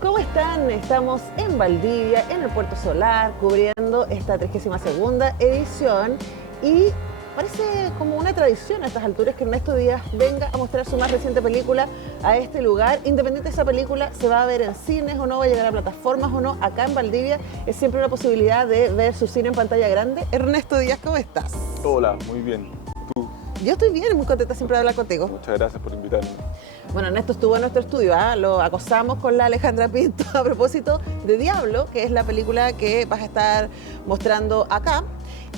¿Cómo están? Estamos en Valdivia, en el Puerto Solar, cubriendo esta 32ª edición y parece como una tradición a estas alturas que Ernesto Díaz venga a mostrar su más reciente película a este lugar. Independiente de esa película, se va a ver en cines o no, va a llegar a plataformas o no, acá en Valdivia es siempre una posibilidad de ver su cine en pantalla grande. Ernesto Díaz, ¿cómo estás? Hola, muy bien. ¿Tú? Yo estoy bien, muy contenta siempre de hablar contigo. Muchas gracias por invitarme. Bueno, Ernesto estuvo en nuestro estudio, lo acosamos con la Alejandra Pinto a propósito de Diablo, que es la película que vas a estar mostrando acá.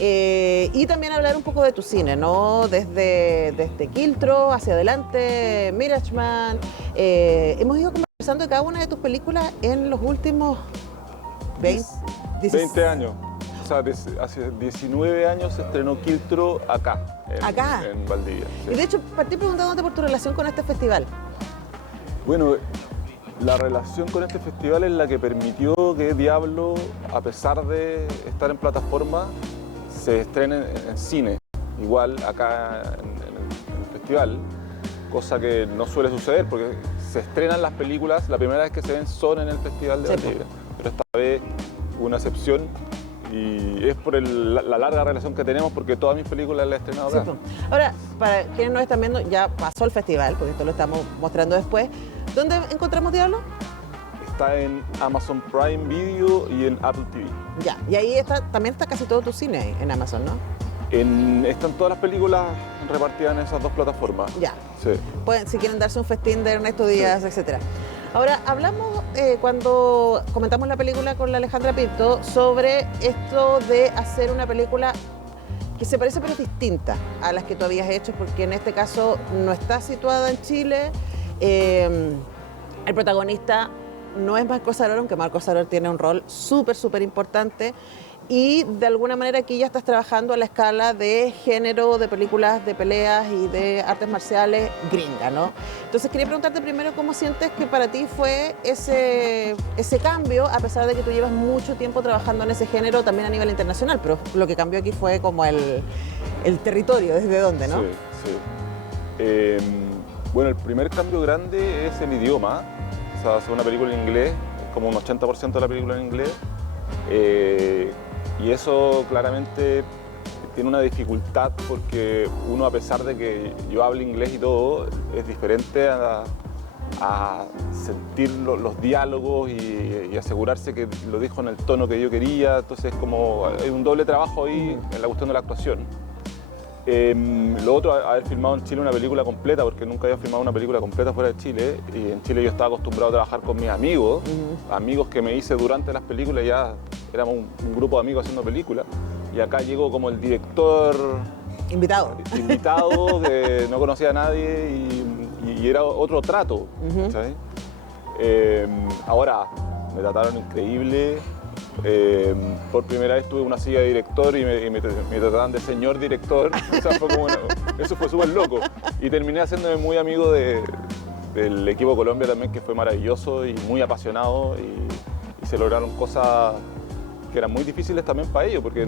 Y también hablar un poco de tu cine, ¿no? Desde Quiltro hacia adelante, Mirageman. Hemos ido conversando de cada una de tus películas en los últimos 20 años. O sea, hace 19 años se estrenó Quiltro acá, en Valdivia. Sí. Y de hecho, partí preguntándote por tu relación con este festival. Bueno, la relación con este festival es la que permitió que Diablo, a pesar de estar en plataforma, se estrene en cine, igual acá en el festival, cosa que no suele suceder porque se estrenan las películas, la primera vez que se ven son en el Festival de Valdivia, pero esta vez hubo una excepción y es por la larga relación que tenemos porque todas mis películas las he estrenado acá. Sí. Ahora, para quienes nos están viendo, ya pasó el festival, porque esto lo estamos mostrando después. ¿Dónde encontramos Diablo? Está en Amazon Prime Video y en Apple TV. Ya, y ahí también está casi todo tu cine en Amazon, ¿no? Están todas las películas repartidas en esas dos plataformas. Ya. Sí. Pueden, si quieren darse un festín de Ernesto Díaz, etc. Ahora, hablamos cuando comentamos la película con la Alejandra Pinto sobre esto de hacer una película que se parece pero es distinta a las que tú habías hecho, porque en este caso no está situada en Chile. El protagonista no es Marco Saror, aunque Marco Saror tiene un rol súper importante. Y de alguna manera aquí ya estás trabajando a la escala de género, de películas de peleas y de artes marciales gringa, ¿no? Entonces quería preguntarte primero cómo sientes que para ti fue ese cambio, a pesar de que tú llevas mucho tiempo trabajando en ese género también a nivel internacional, pero lo que cambió aquí fue como el territorio, ¿desde dónde, no? Sí. Bueno, el primer cambio grande es el idioma. O sea, hacer una película en inglés, como un 80% de la película en inglés. Y eso claramente tiene una dificultad porque uno, a pesar de que yo hablo inglés y todo, es diferente a sentir los diálogos y asegurarse que lo dijo en el tono que yo quería. Entonces, como hay un doble trabajo ahí en la cuestión de la actuación. Lo otro, haber filmado en Chile una película completa, porque nunca había filmado una película completa fuera de Chile, y en Chile yo estaba acostumbrado a trabajar con mis amigos, amigos que me hice durante las películas, ya éramos un grupo de amigos haciendo películas, y acá llegó como el director invitado, que no conocía a nadie y era otro trato, ¿sabes? Ahora me trataron increíble. Por primera vez tuve una silla de director y me trataban de señor director. O sea, eso fue súper loco. Y terminé haciéndome muy amigo del equipo Colombia también, que fue maravilloso y muy apasionado. Y se lograron cosas que eran muy difíciles también para ellos, porque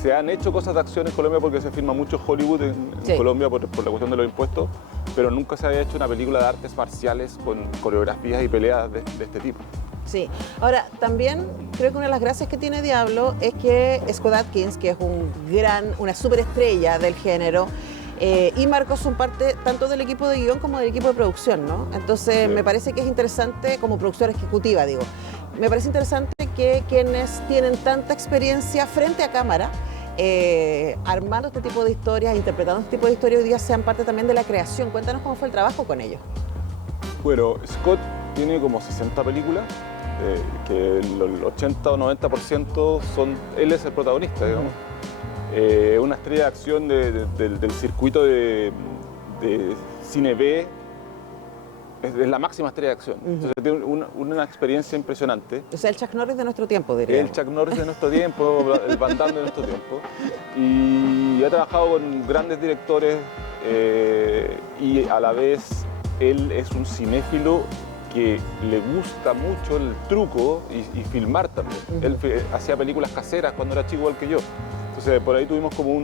se han hecho cosas de acción en Colombia porque se filma mucho Hollywood en Colombia por la cuestión de los impuestos, pero nunca se había hecho una película de artes marciales con coreografías y peleas de este tipo. Sí. Ahora, también creo que una de las gracias que tiene Diablo es que Scott Adkins, que es una superestrella del género, y Marcos son parte tanto del equipo de guión como del equipo de producción, ¿no? Entonces, me parece que es interesante, como productora ejecutiva, digo, me parece interesante que quienes tienen tanta experiencia frente a cámara, armando este tipo de historias, interpretando este tipo de historias, hoy día sean parte también de la creación. Cuéntanos cómo fue el trabajo con ellos. Bueno, Scott tiene como 60 películas, que el 80 o 90% él es el protagonista, digamos. Una estrella de acción del circuito de cine B, es la máxima estrella de acción. Entonces tiene una experiencia impresionante. O sea, el Chuck Norris de nuestro tiempo, diría. El Chuck Norris de nuestro tiempo, el Van Damme de nuestro tiempo. Y ha trabajado con grandes directores y a la vez él es un cinéfilo que le gusta mucho el truco y filmar también. Él hacía películas caseras cuando era chico igual que yo. Entonces por ahí tuvimos como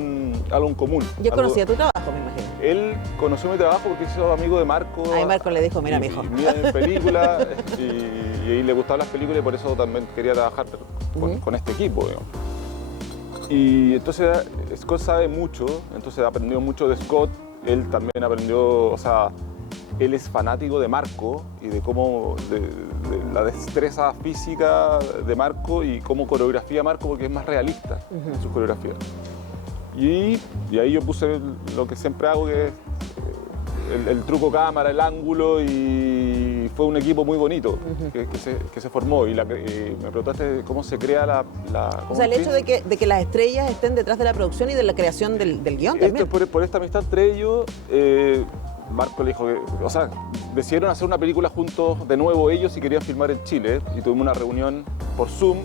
algo en común. Yo conocía tu trabajo, me imagino. Él conoció mi trabajo porque hizo amigo de Marco. Ahí Marco le dijo, mira, mijo. Mira en películas y le gustaban las películas y por eso también quería trabajar con este equipo, digamos. Y entonces Scott sabe mucho, entonces aprendió mucho de Scott. Él también aprendió, o sea, él es fanático de Marco y de cómo, de la destreza física de Marco y cómo coreografía Marco, porque es más realista en su coreografía. Y ahí yo puse lo que siempre hago, que es el truco cámara, el ángulo, y fue un equipo muy bonito que se formó. Y me preguntaste cómo se crea o sea, el hecho de que las estrellas estén detrás de la producción y de la creación del guión también. Por esta amistad entre ellos, Marco le dijo que, o sea, decidieron hacer una película juntos de nuevo ellos y querían filmar en Chile. Y tuvimos una reunión por Zoom.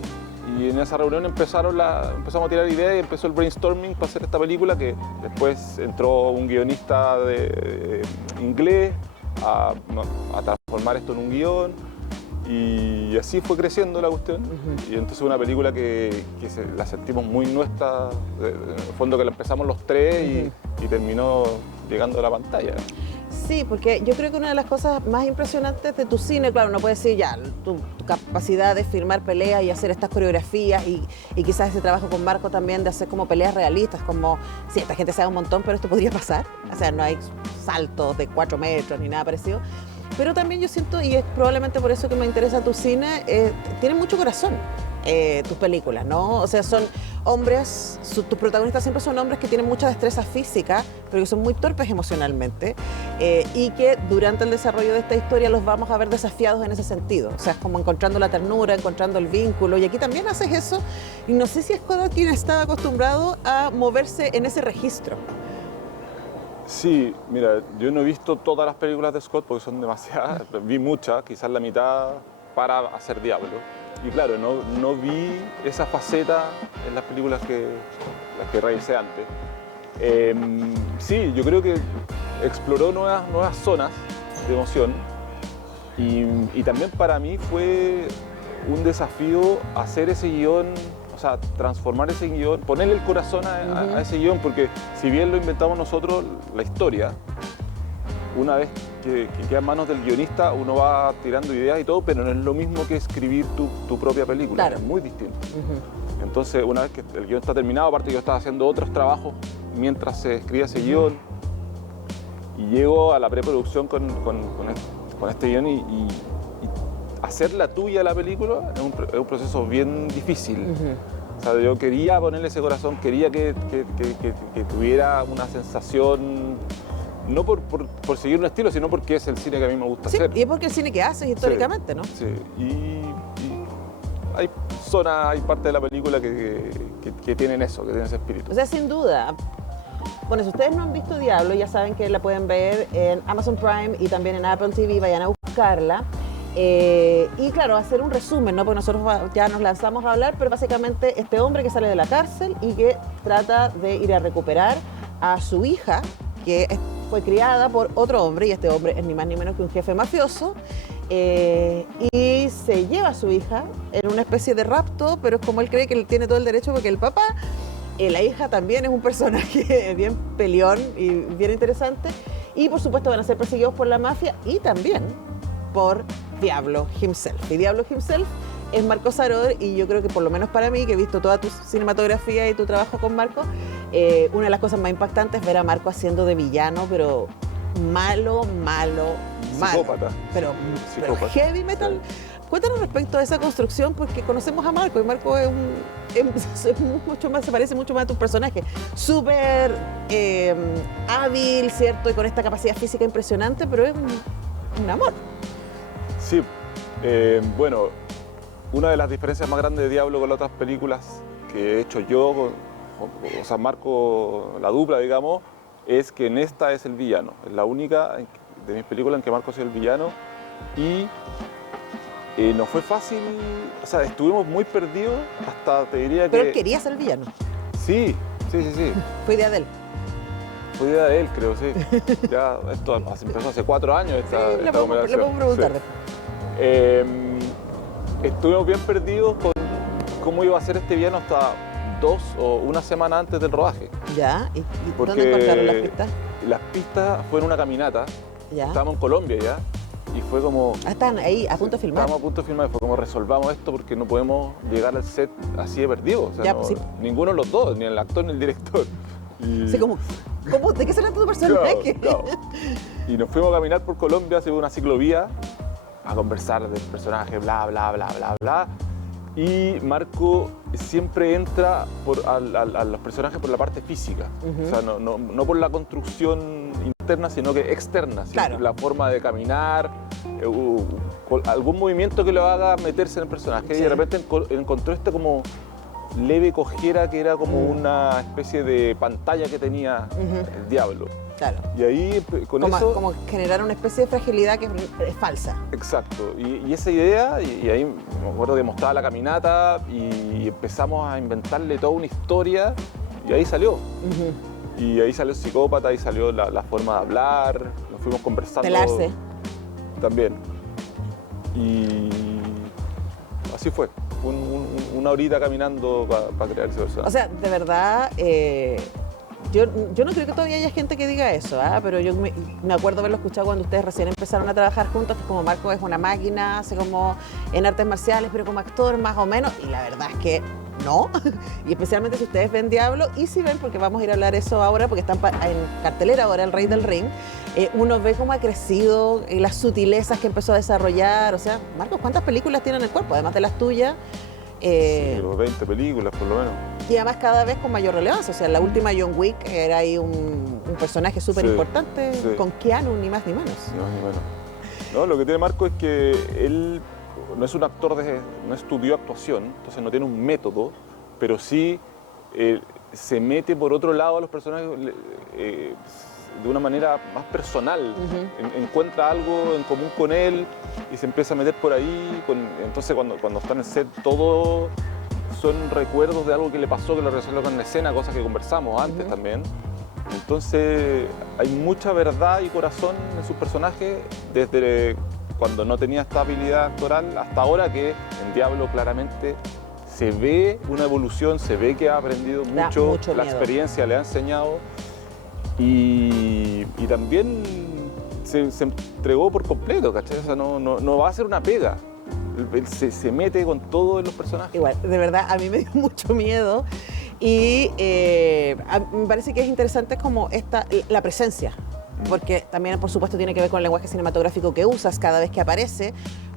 Y en esa reunión empezamos a tirar ideas y empezó el brainstorming para hacer esta película, que después entró un guionista de inglés a transformar esto en un guión, y así fue creciendo la cuestión. Y entonces una película que la sentimos muy nuestra, en el fondo que la empezamos los tres y terminó llegando a la pantalla. Sí, porque yo creo que una de las cosas más impresionantes de tu cine, claro, no puedes decir ya, tu capacidad de filmar peleas y hacer estas coreografías y quizás ese trabajo con Marco también de hacer como peleas realistas, como, sí, esta gente sabe un montón, pero esto podría pasar. O sea, no hay saltos de 4 metros ni nada parecido. Pero también yo siento, y es probablemente por eso que me interesa tu cine, tiene mucho corazón. Tus películas, ¿no? O sea, son hombres, tus protagonistas siempre son hombres que tienen mucha destreza física, pero que son muy torpes emocionalmente, y que durante el desarrollo de esta historia los vamos a ver desafiados en ese sentido. O sea, es como encontrando la ternura, encontrando el vínculo, y aquí también haces eso, y no sé si es quien estaba acostumbrado a moverse en ese registro. Sí, mira, yo no he visto todas las películas de Scott porque son demasiadas, vi muchas, quizás la mitad para hacer Diablo. Y claro, no vi esa faceta en las películas que realicé antes. Sí, yo creo que exploró nuevas zonas de emoción y también para mí fue un desafío hacer ese guión, o sea, transformar ese guión, ponerle el corazón a ese guión, porque si bien lo inventamos nosotros, la historia, una vez que queda en manos del guionista, uno va tirando ideas y todo, pero no es lo mismo que escribir tu propia película, claro. Es muy distinto. Entonces, una vez que el guión está terminado, aparte yo estaba haciendo otros trabajos mientras se escribía ese guión, y llego a la preproducción con este guión y hacer la tuya la película es un proceso bien difícil. O sea, yo quería ponerle ese corazón, quería que tuviera una sensación, no por seguir un estilo, sino porque es el cine que a mí me gusta hacer. Y es porque el cine que haces históricamente, ¿no? Sí, y hay parte de la película que tienen eso, que tienen ese espíritu. O sea, sin duda. Bueno, si ustedes no han visto Diablo, ya saben que la pueden ver en Amazon Prime y también en Apple TV, vayan a buscarla. Y claro, hacer un resumen, ¿no? Porque nosotros ya nos lanzamos a hablar, pero básicamente este hombre que sale de la cárcel y que trata de ir a recuperar a su hija, que fue criada por otro hombre, y este hombre es ni más ni menos que un jefe mafioso, y se lleva a su hija en una especie de rapto, pero es como él cree que él tiene todo el derecho porque el papá, la hija también es un personaje bien peleón y bien interesante, y por supuesto van a ser perseguidos por la mafia y también por Diablo himself. Y Diablo himself es Marco Saror, y yo creo que por lo menos para mí, que he visto toda tu cinematografía y tu trabajo con Marco, una de las cosas más impactantes es ver a Marco haciendo de villano, pero malo. Psicópata. Pero heavy metal. Sí. Cuéntanos respecto a esa construcción, porque conocemos a Marco, y Marco es mucho más, se parece mucho más a tu personaje. Súper hábil, ¿cierto? Y con esta capacidad física impresionante, pero es un amor. Sí, bueno, una de las diferencias más grandes de Diablo con las otras películas que he hecho yo, o sea, Marco, la dupla, digamos, es que en esta es el villano. Es la única de mis películas en que Marco es el villano, y no fue fácil, o sea, estuvimos muy perdidos, hasta te diría que... Pero él quería ser el villano. Sí. Fue idea de él. Fue idea de él, creo, sí. Ya, esto empezó hace 4 años esta le puedo preguntar. Sí. Estuvimos bien perdidos con cómo iba a ser este villano hasta 2 o una semana antes del rodaje. ¿Ya? ¿Y Porque dónde encontraron las pistas? Las pistas fue en una caminata. ¿Ya? Estábamos en Colombia ya. Y fue como... Están ahí, a punto de filmar. Estábamos a punto de filmar. Fue como resolvamos esto porque no podemos llegar al set así de perdido. O sea, Ya, no, pues sí. ninguno de los dos, ni el actor ni el director. Y... Sí, ¿cómo? ¿De qué se trata tu personaje? Claro. Y nos fuimos a caminar por Colombia, hacia una ciclovía, a conversar del personaje, bla, bla, bla, bla, bla. Y Marco siempre entra a los personajes por la parte física. O sea, no por la construcción interna, sino que externa. Claro. La forma de caminar, algún movimiento que lo haga meterse en el personaje. Sí. Y de repente encontró este como leve cojera que era como una especie de pantalla que tenía el diablo. Claro. Y ahí con eso... Como generar una especie de fragilidad que es falsa. Exacto. Y esa idea, y ahí me acuerdo que mostraba la caminata y empezamos a inventarle toda una historia y ahí salió. Y ahí salió el psicópata, ahí salió la forma de hablar, nos fuimos conversando. Pelarse. También. Y así fue. Una horita caminando para crear ese personaje. O sea, de verdad, yo no creo que todavía haya gente que diga eso, pero yo me acuerdo haberlo escuchado cuando ustedes recién empezaron a trabajar juntos, que como Marco es una máquina, hace como en artes marciales, pero como actor más o menos, y la verdad es que no, y especialmente si ustedes ven Diablo, y si ven, porque vamos a ir a hablar eso ahora, porque están en cartelera ahora El Rey del Ring, uno ve cómo ha crecido, las sutilezas que empezó a desarrollar, o sea, Marcos, ¿cuántas películas tiene en el cuerpo? Además de las tuyas. Sí, 20 películas por lo menos. Y además cada vez con mayor relevancia, o sea, la última John Wick era ahí un personaje súper importante, con Keanu, ni más ni menos. Ni más ni menos. No, lo que tiene Marco es que él no es un actor, no estudió actuación, entonces no tiene un método, pero sí se mete por otro lado a los personajes de una manera más personal. Encuentra algo en común con él y se empieza a meter por ahí. Entonces cuando está en el set todo son recuerdos de algo que le pasó, que lo resolvió con la escena, cosas que conversamos antes también. Entonces hay mucha verdad y corazón en sus personajes desde cuando no tenía esta habilidad actoral hasta ahora, que en Diablo claramente se ve una evolución, se ve que ha aprendido mucho la experiencia le ha enseñado y también se entregó por completo, ¿cachai? O sea, no va a ser una pega. Él se mete con todo en los personajes. Igual, de verdad, a mí me dio mucho miedo y me parece que es interesante como la presencia, porque también, por supuesto, tiene que ver con el lenguaje cinematográfico que usas cada vez que aparece,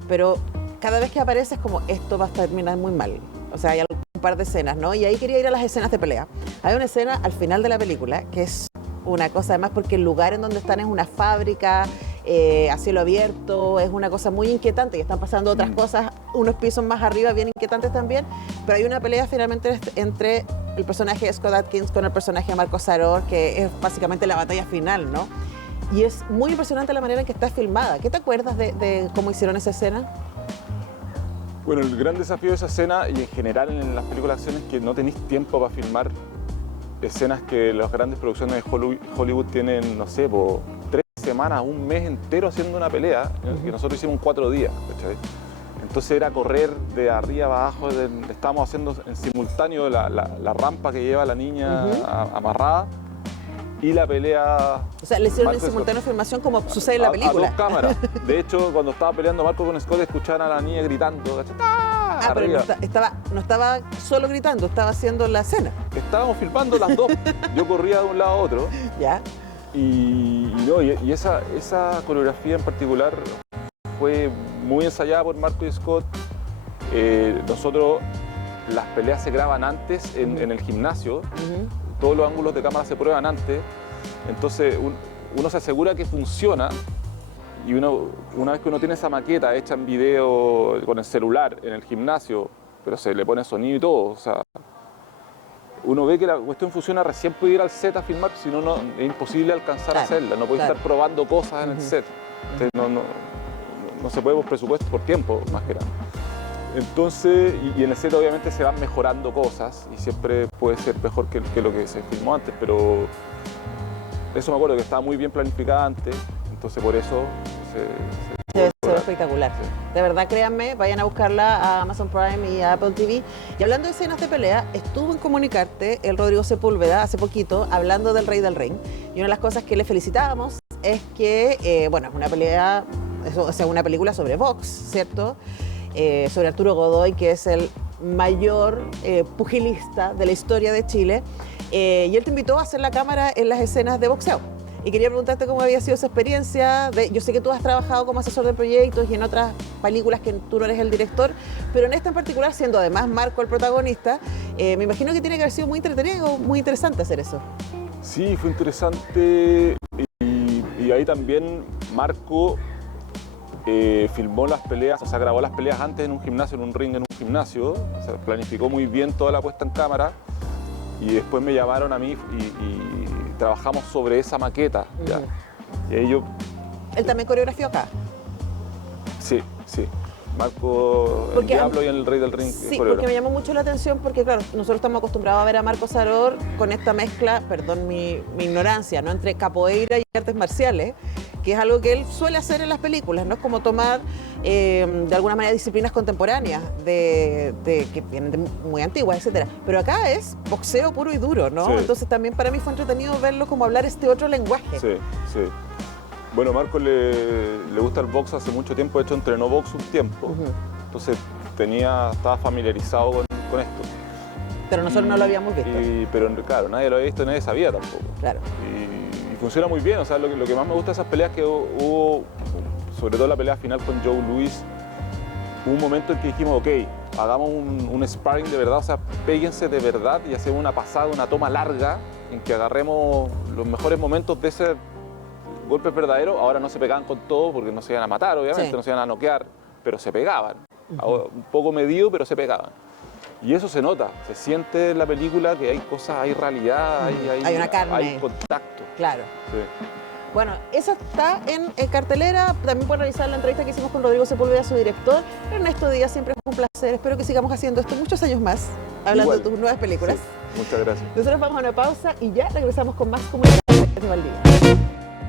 pero cada vez que aparece es como, esto va a terminar muy mal. O sea, hay un par de escenas, ¿no? Y ahí quería ir a las escenas de pelea. Hay una escena al final de la película que es una cosa, además, porque el lugar en donde están es una fábrica, a cielo abierto, es una cosa muy inquietante y están pasando otras cosas, unos pisos más arriba bien inquietantes también, pero hay una pelea finalmente entre el personaje de Scott Adkins con el personaje de Marco Saror, que es básicamente la batalla final, ¿no? Y es muy impresionante la manera en que está filmada. ¿Qué te acuerdas de cómo hicieron esa escena? Bueno, el gran desafío de esa escena y en general en las películas de acción es que no tenéis tiempo para filmar escenas que las grandes producciones de Hollywood tienen, no sé, por 3 semanas, un mes entero haciendo una pelea, que nosotros hicimos en 4 días, ¿cachai? Entonces era correr de arriba a abajo, estábamos haciendo en simultáneo la rampa que lleva la niña amarrada y la pelea... O sea, le hicieron en simultáneo filmación como sucede en la película. A 2 cámaras. De hecho, cuando estaba peleando Marco con Scott, escuchaban a la niña gritando, ¿cachai? Pero no estaba solo gritando, estaba haciendo la escena. Estábamos filmando las dos. Yo corría de un lado a otro. Ya. Y esa coreografía en particular fue muy ensayada por Marco y Scott. Nosotros, las peleas se graban antes en el gimnasio. Todos los ángulos de cámara se prueban antes. Entonces uno se asegura que funciona. Y una vez que uno tiene esa maqueta hecha en video con el celular en el gimnasio, pero se le pone sonido y todo, o sea, uno ve que la cuestión funciona, recién puede ir al set a filmar, si no, es imposible alcanzar a hacerla, no puede estar probando cosas en el set. Entonces, no se puede por presupuesto, por tiempo, más que nada. Entonces, y en el set obviamente se van mejorando cosas y siempre puede ser mejor que lo que se filmó antes, pero eso me acuerdo que estaba muy bien planificada antes. Entonces por eso Debe ser espectacular. De verdad, créanme, vayan a buscarla a Amazon Prime y a Apple TV. Y hablando de escenas de pelea, estuvo en Comunicarte el Rodrigo Sepúlveda hace poquito hablando del Rey del Ring. Y una de las cosas que le felicitábamos es que, bueno, es una pelea, o sea, una película sobre box, ¿cierto? Sobre Arturo Godoy, que es el mayor pugilista de la historia de Chile. Y él te invitó a hacer la cámara en las escenas de boxeo. Y quería preguntarte cómo había sido esa experiencia. Yo sé que tú has trabajado como asesor de proyectos y en otras películas que tú no eres el director, pero en esta en particular, siendo además Marco el protagonista, me imagino que tiene que haber sido muy entretenido, muy interesante hacer eso. Sí, fue interesante y ahí también Marco filmó las peleas, o sea, grabó las peleas antes en un gimnasio, en un ring en un gimnasio, o sea, planificó muy bien toda la puesta en cámara y después me llamaron a mí y trabajamos sobre esa maqueta. ¿Ya? Y ahí yo... ¿Él también coreografió acá? Sí, sí. Marco, el Diablo y el Rey del Ring. Sí, porque me llamó mucho la atención porque, claro, nosotros estamos acostumbrados a ver a Marco Saror con esta mezcla, perdón mi ignorancia, ¿no? Entre capoeira y artes marciales, que es algo que él suele hacer en las películas, ¿no? Es como tomar, de alguna manera, disciplinas contemporáneas que vienen de muy antiguas, etcétera. Pero acá es boxeo puro y duro, ¿no? Sí. Entonces también para mí fue entretenido verlo como hablar este otro lenguaje. Sí, sí. Bueno, Marco le gusta el box hace mucho tiempo, de hecho entrenó box un tiempo, entonces estaba familiarizado con esto. Pero nosotros no lo habíamos visto. Pero claro, nadie lo había visto, nadie sabía tampoco. Claro. Y funciona muy bien, o sea, lo que más me gusta de esas peleas es que hubo, sobre todo la pelea final con Joe Louis, hubo un momento en que dijimos, ok, hagamos un sparring de verdad, o sea, péguense de verdad y hacemos una pasada, una toma larga, en que agarremos los mejores momentos de ese golpe verdadero. Ahora no se pegaban con todo porque no se iban a matar, obviamente, sí, no se iban a noquear, pero se pegaban. Un poco medido, pero se pegaban. Y eso se nota, se siente en la película que hay cosas, hay realidad, hay una carne. Hay contacto. Claro. Sí. Bueno, esa está en cartelera. También pueden revisar la entrevista que hicimos con Rodrigo Sepúlveda, su director. Ernesto Díaz, siempre es un placer. Espero que sigamos haciendo esto muchos años más, hablando de tus nuevas películas. Sí, muchas gracias. Nosotros vamos a una pausa y ya regresamos con más Comunicarte de Valdivia.